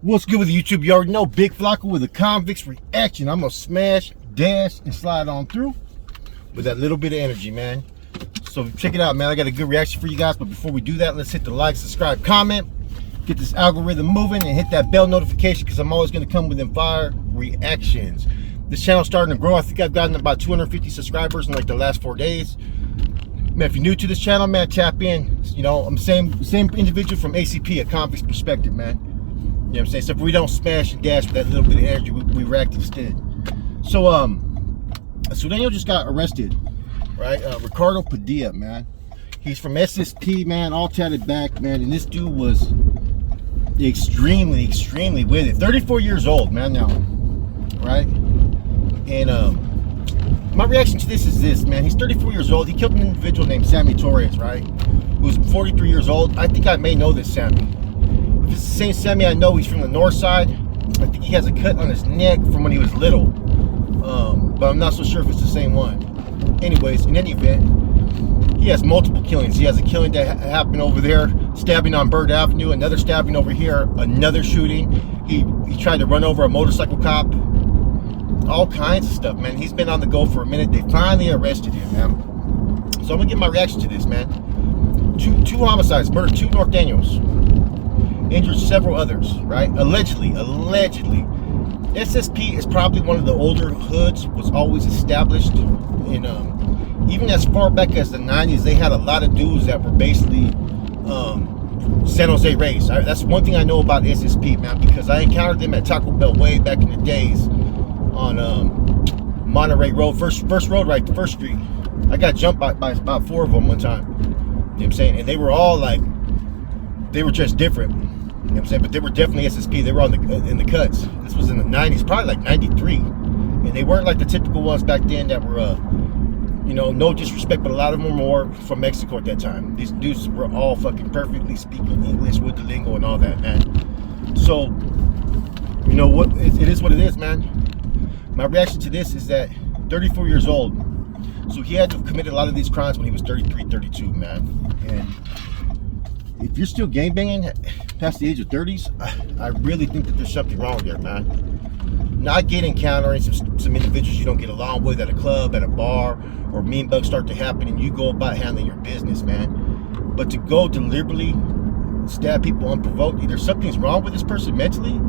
What's good with YouTube? You already know Big Flocka with a convict's reaction. I'm gonna smash, dash, and slide on through with that little bit of energy, man. So check it out, man. I got a good reaction for you guys, but before we do that, let's hit the like, subscribe, comment, get this algorithm moving, and hit that bell notification because I'm always gonna come with them fire reactions. This channel's starting to grow. I think I've gotten about 250 subscribers in like the last 4 days. Man, if you're new to this channel, man, tap in. You know, I'm the same individual from ACP, a convict's perspective, man. You know what I'm saying? Except we don't smash and dash with that little bit of energy. We react instead. So, Sureno just got arrested, right? Ricardo Padilla, man. He's from SSP, man, all tatted back, man. And this dude was extremely with it. 34 years old, man, now, right? And my reaction to this is this, man. He's 34 years old. He killed an individual named Sammy Torres, right? Who's 43 years old. I think I may know this Sammy. If it's the same Sammy I know, he's from the north side. I think he has a cut on his neck from when he was little. But I'm not so sure if it's the same one. Anyways, in any event, he has multiple killings. He has a killing that happened over there, stabbing on Bird Avenue, another stabbing over here, another shooting. He tried to run over a motorcycle cop. All kinds of stuff, man. He's been on the go for a minute. They finally arrested him, man. So I'm gonna give my reaction to this, man. Two homicides, murdered 2 North Daniels, injured several others, right? Allegedly. SSP is probably one of the older hoods, was always established in, even as far back as the 90s, they had a lot of dudes that were basically San Jose raised. That's one thing I know about SSP, man, because I encountered them at Taco Bell way back in the days on Monterey Road, first road, right, the first street. I got jumped by about 4 of them one time. You know what I'm saying? And they were all like, they were just different. You know what I'm saying? But they were definitely SSP. They were on in the cuts. This was in the 90s, probably like 93. And they weren't like the typical ones back then that were, you know, no disrespect, but a lot of them were more from Mexico at that time. These dudes were all fucking perfectly speaking English with the lingo and all that, man. So, you know what? It is what it is, man. My reaction to this is that 34 years old. So he had to have committed a lot of these crimes when he was 33, 32, man. And if you're still gangbanging past the age of 30s, I really think that there's something wrong there, man. Not get encountering some individuals you don't get along with at a club, at a bar, or mean bugs start to happen and you go about handling your business, man. But to go deliberately stab people unprovoked, either something's wrong with this person mentally,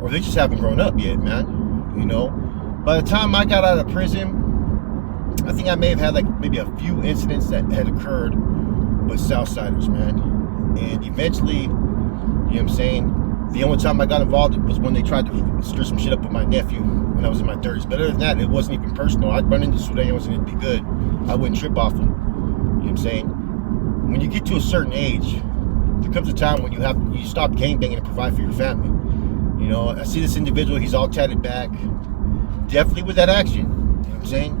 or they just haven't grown up yet, man. You know, by the time I got out of prison, I think I may have had like maybe a few incidents that had occurred with Southsiders, man. And eventually, you know what I'm saying, the only time I got involved was when they tried to stir some shit up with my nephew when I was in my 30s. But other than that, it wasn't even personal. I'd run into Surenos and it'd be good. I wouldn't trip off them. You know what I'm saying? When you get to a certain age, there comes a time when you stop gangbanging and provide for your family. You know, I see this individual, he's all tatted back, definitely with that action. You know what I'm saying?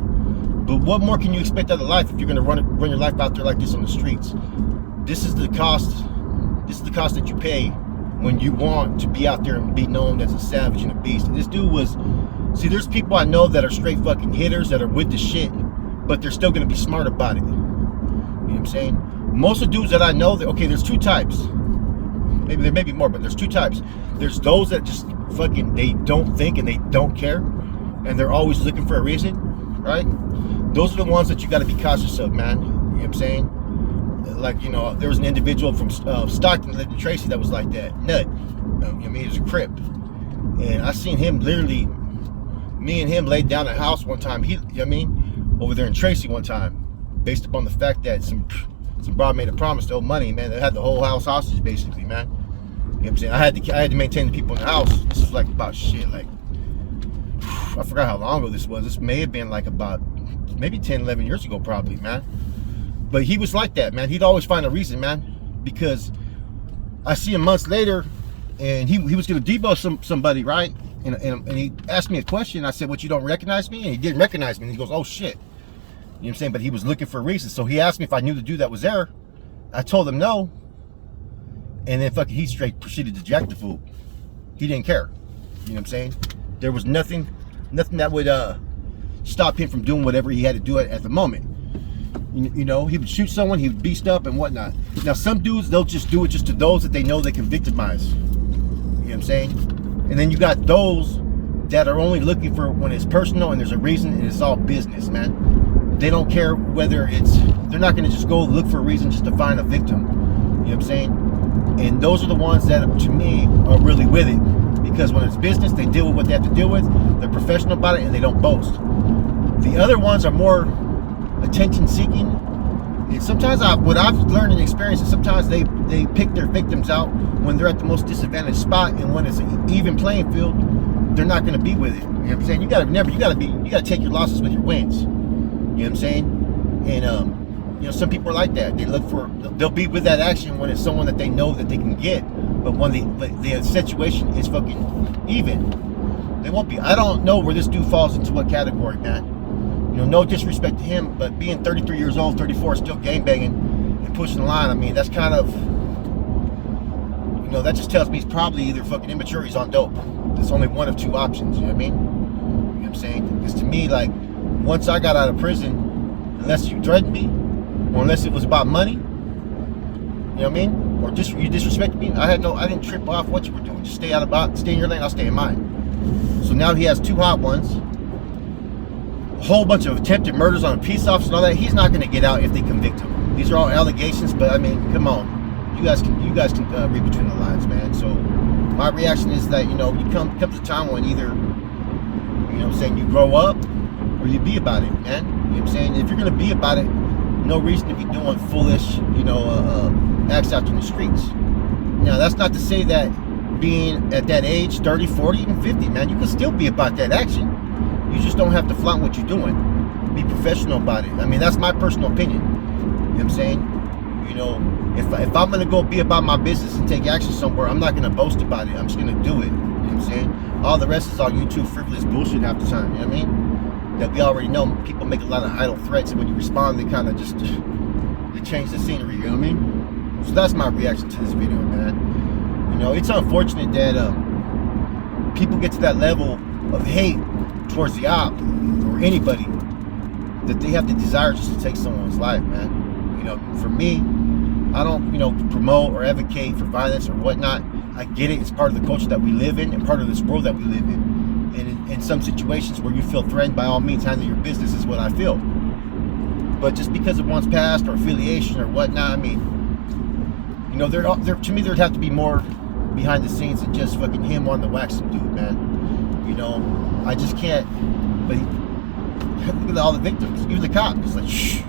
But what more can you expect out of life if you're gonna run your life out there like this on the streets? This is the cost. This is the cost that you pay when you want to be out there and be known as a savage and a beast. And this dude was, see, there's people I know that are straight fucking hitters that are with the shit, but they're still gonna be smart about it. You know what I'm saying? Most of the dudes that I know, okay, there's 2 types. Maybe there may be more, but there's 2 types. There's those that just fucking, they don't think and they don't care, and they're always looking for a reason, right? Those are the ones that you got to be cautious of, man. You know what I'm saying? Like, you know, there was an individual from Stockton that lived in Tracy that was like that. Nut. You know what I mean? He was a Crip. And I seen him literally, me and him laid down a house one time. You know what I mean? Over there in Tracy one time. Based upon the fact that some broad made a promise to owe money, man. They had the whole house hostage, basically, man. You know what I'm saying? I had to maintain the people in the house. This was like about shit, like, I forgot how long ago this was. This may have been like about maybe 10, 11 years ago, probably, man. But he was like that, man. He'd always find a reason, man, because I see him months later, and he was gonna debug somebody, right? And he asked me a question. I said, "What, you don't recognize me?" And he didn't recognize me. And he goes, "Oh shit." You know what I'm saying? But he was looking for a reason. So he asked me if I knew the dude that was there. I told him no. And then fucking he straight proceeded to jack the fool. He didn't care. You know what I'm saying? There was nothing that would stop him from doing whatever he had to do at the moment. You know, he would shoot someone, he would beast up and whatnot. Now some dudes, they'll just do it just to those that they know they can victimize. You know what I'm I'm saying? And then you got those that are only looking for when it's personal and there's a reason and it's all business, man. They don't care whether it's, they're not going to just go look for a reason just to find a victim. You know what I'm saying? And those are the ones that, to me, are really with it. Because when it's business, they deal with what they have to deal with. They're professional about it and they don't boast. The other ones are more attention seeking. And sometimes what I've learned and experienced is sometimes they pick their victims out when they're at the most disadvantaged spot, and when it's an even playing field, they're not going to be with it. You know what I'm saying? You gotta take your losses with your wins. You know what I'm saying? And some people are like that. They'll be with that action when it's someone that they know that they can get, but when the situation is fucking even, they won't be. I don't know where this dude falls into what category, man. No disrespect to him, but being 33 years old, 34, still gang banging and pushing the line, I mean, that's kind of, that just tells me he's probably either fucking immature or he's on dope. There's only one of two options, you know what I mean? You know what I'm saying? Because to me, like, once I got out of prison, unless you threatened me, or unless it was about money, you know what I mean? Or just you disrespected me, I didn't trip off what you were doing. Just stay in your lane, I'll stay in mine. So now he has two hot ones. A whole bunch of attempted murders on a peace officer and all that. He's not going to get out if they convict him. These are all allegations, but I mean, come on. You guys can read between the lines, man. So my reaction is that, comes a time when either, you grow up or you be about it, man. You know what I'm saying? If you're going to be about it, no reason to be doing foolish, acts out in the streets. Now, that's not to say that being at that age, 30, 40, even 50, man, you can still be about that action. You just don't have to flaunt what you're doing. Be professional about it. I mean, that's my personal opinion. You know what I'm saying? If I'm going to go be about my business and take action somewhere, I'm not going to boast about it. I'm just going to do it. You know what I'm saying? All the rest is all YouTube frivolous bullshit half the time. You know what I mean? That we already know. People make a lot of idle threats, and when you respond, they kind of just they change the scenery. You know what I mean? So that's my reaction to this video, man. It's unfortunate that people get to that level of hate towards the op or anybody that they have the desire just to take someone's life, man. For me, I don't, promote or advocate for violence or whatnot. I get it. It's part of the culture that we live in and part of this world that we live in. And in some situations where you feel threatened, by all means, handle your business is what I feel. But just because of one's past or affiliation or whatnot, I mean, there to me, there'd have to be more behind the scenes than just fucking him on the waxing dude, man. I just can't. But look at all the victims. Even the cop. It's like, shh.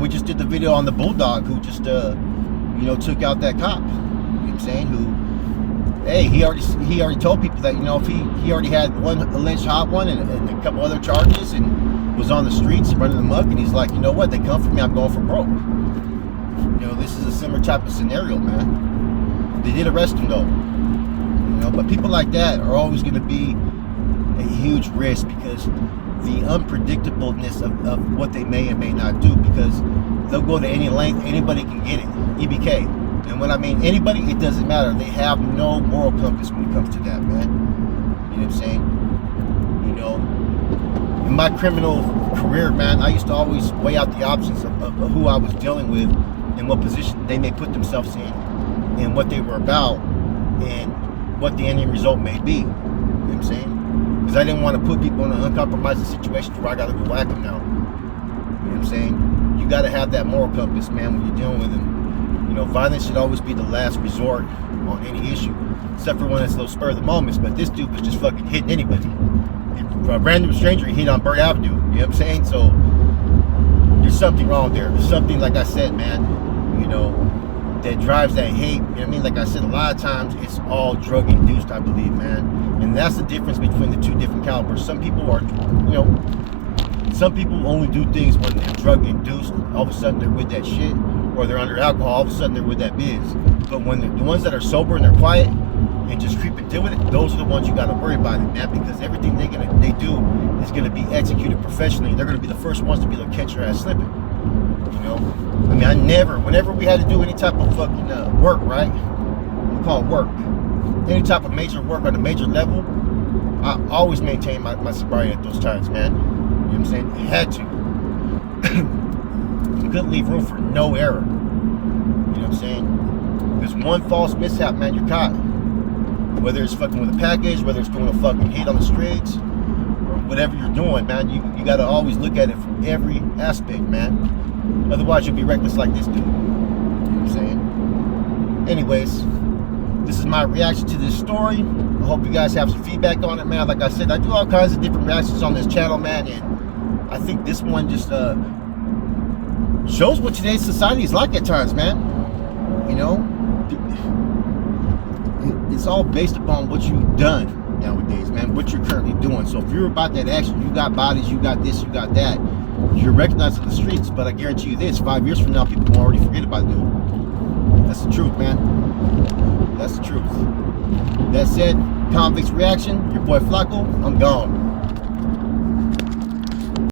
We just did the video on the bulldog who just, took out that cop. You know what I'm saying? Who, hey, he already told people that, if he already had one alleged hot one and a couple other charges and was on the streets running amok, and he's like, you know what? They come for me. I'm going for broke. This is a similar type of scenario, man. They did arrest him though. But people like that are always going to be a huge risk because the unpredictableness of what they may and may not do, because they'll go to any length, anybody can get it, EBK. And when I mean anybody, it doesn't matter. They have no moral compass when it comes to that, man. You know what I'm saying? In my criminal career, man, I used to always weigh out the options of who I was dealing with and what position they may put themselves in and what they were about and what the ending result may be. You know what I'm saying? Because I didn't want to put people in an uncompromising situation where I got to go whack them now. You know what I'm saying? You got to have that moral compass, man, when you're dealing with them. Violence should always be the last resort on any issue, except for when it's those spur of the moments. But this dude was just fucking hitting anybody. A random stranger he hit on Bird Avenue. You know what I'm saying? So there's something wrong there. There's something, like I said, man, that drives that hate. You know what I mean? Like I said, a lot of times it's all drug induced, I believe, man. And that's the difference between the two different calibers. Some people are, some people only do things when they're drug induced. All of a sudden they're with that shit, or they're under alcohol. All of a sudden they're with that biz. But when the ones that are sober and they're quiet and just creep and deal with it, those are the ones you got to worry about it, man. Because everything they do is gonna be executed professionally. They're gonna be the first ones to be able to catch your ass slipping. I mean, whenever we had to do any type of fucking work, right? We call it work. Any type of major work on a major level, I always maintain my sobriety at those times, man. You know what I'm saying? I had to. You couldn't leave room for no error. You know what I'm saying? There's one false mishap, man, you're caught. Whether it's fucking with a package, whether it's doing a fucking hit on the streets, or whatever you're doing, man, you gotta always look at it from every aspect, man. Otherwise, you'll be reckless like this dude. You know what I'm saying? Anyways, this is my reaction to this story. I hope you guys have some feedback on it, man. Like I said, I do all kinds of different reactions on this channel, man, and I think this one just shows what today's society is like at times, man. You know, it's all based upon what you've done nowadays, man, what you're currently doing. So if you're about that action, you got bodies, you got this, you got that, you're recognized in the streets. But I guarantee you this, 5 years from now, people will already forget about you. That's the truth, man. That's the truth. That said, Convict's Reaction, your boy Flacco, I'm gone.